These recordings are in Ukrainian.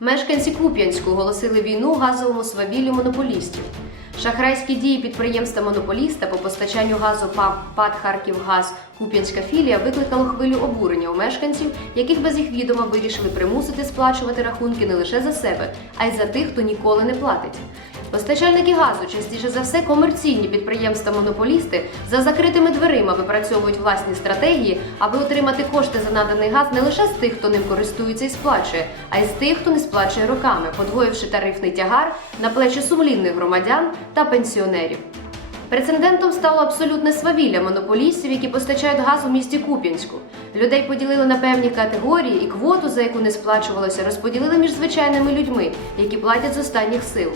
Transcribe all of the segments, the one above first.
Мешканці Куп'янську оголосили війну газовому свавіллю монополістів. Шахрайські дії підприємства монополіста по постачанню газу ПАД Харківгаз Куп'янська філія викликало хвилю обурення у мешканців, яких без їх відома вирішили примусити сплачувати рахунки не лише за себе, а й за тих, хто ніколи не платить. Постачальники газу частіше за все комерційні підприємства-монополісти за закритими дверима випрацьовують власні стратегії, аби отримати кошти за наданий газ не лише з тих, хто ним користується і сплачує, а й з тих, хто не сплачує роками, подвоївши тарифний тягар на плечі сумлінних громадян та пенсіонерів. Прецедентом стало абсолютне свавілля монополістів, які постачають газ у місті Куп'янську. Людей поділили на певні категорії і квоту, за яку не сплачувалося, розподілили між звичайними людьми, які платять з останніх сил.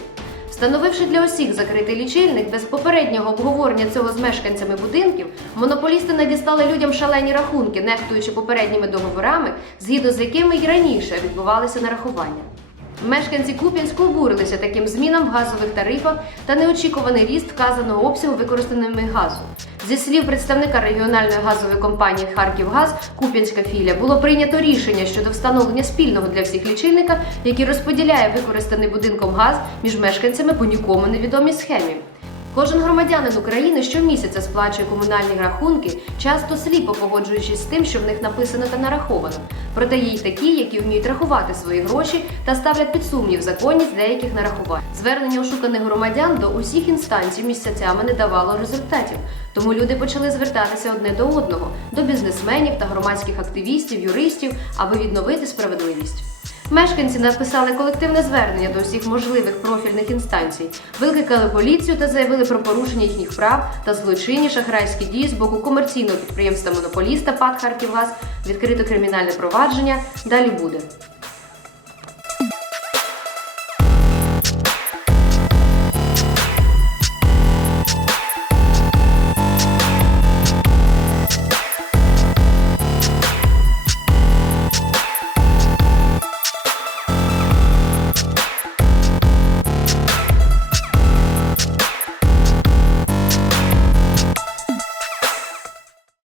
Встановивши для усіх закритий лічильник без попереднього обговорення цього з мешканцями будинків, монополісти надіслали людям шалені рахунки, нехтуючи попередніми договорами, згідно з якими й раніше відбувалися нарахування. Мешканці Куп'янську обурилися таким змінам в газових тарифах та неочікуваний ріст вказаного обсягу використаними газу. Зі слів представника регіональної газової компанії Харківгаз Куп'янська філія було прийнято рішення щодо встановлення спільного для всіх лічильника, який розподіляє використаний будинком газ між мешканцями по нікому невідомій схемі. Кожен громадянин України щомісяця сплачує комунальні рахунки, часто сліпо погоджуючись з тим, що в них написано та нараховано. Проте є й такі, які вміють рахувати свої гроші та ставлять під сумнів законність деяких нарахувань. Звернення ошуканих громадян до усіх інстанцій місяцями не давало результатів. Тому люди почали звертатися одне до одного до бізнесменів та громадських активістів, юристів, аби відновити справедливість. Мешканці написали колективне звернення до всіх можливих профільних інстанцій, викликали поліцію та заявили про порушення їхніх прав та злочинні шахрайські дії з боку комерційного підприємства монополіста ПАД Харківгаз, відкрито кримінальне провадження. Далі буде.